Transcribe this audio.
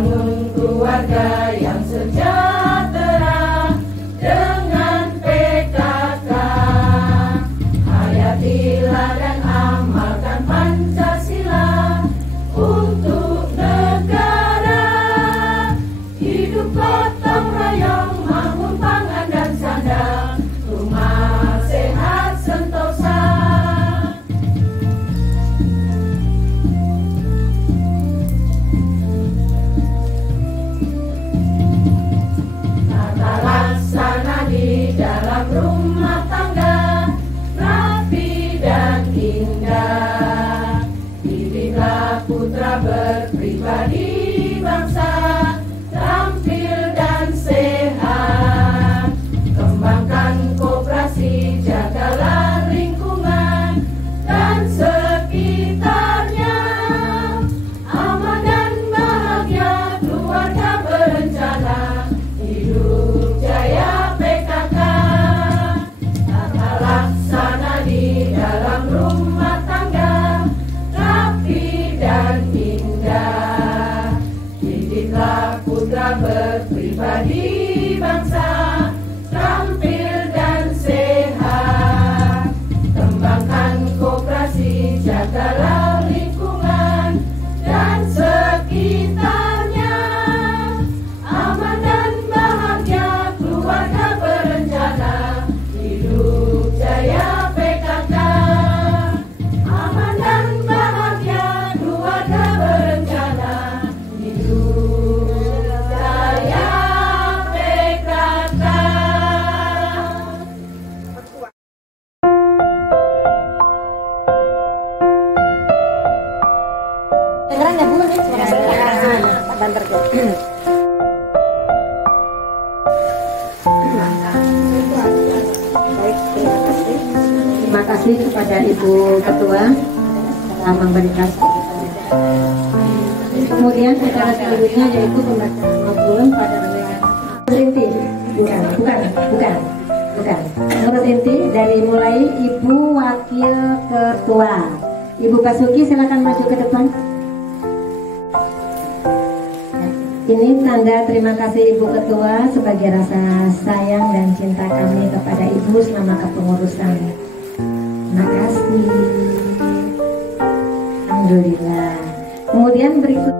Bangun keluarga yang sejahtera dengan PKK. Hayatilah dan amalkan Pancasila untuk negara. Hidup gotong royong, bangun pangan dan sandang, rumah sehat sentosa. Tata laksana di dalam rumah tangga rapi dan indah. Didiklah putra berpribadi bangsa, tampil dan sehat. Kembangkan koperasi, jagalah lingkungan dan sekitarnya. Aman dan bahagia keluarga berencana, hidup jaya PKK. Tata laksana di dalam rumah tangga rapi dan indah. Didiklah putra berpribadi bangsa, tampil dan sehat. Kembangkan koperasi, jagalah lingkungan dan sekitarnya. Aman dan bahagia keluarga berencana, hidup jaya PKK. Aman dan bahagia keluarga berencana, hidup jaya PKK. Beneran ya Bu? Banter tuh. Terima kasih kepada Ibu Ketua telah memberikan. Kemudian acara selanjutnya yaitu pembacaan maulud pada inti. Bukan. Menurut inti dari mulai Ibu Wakil Ketua. Ibu Basuki silakan maju ke depan. Ini tanda terima kasih Ibu Ketua sebagai rasa sayang dan cinta kami kepada Ibu selama kepengurusan. Terima kasih. Alhamdulillah. Kemudian berikut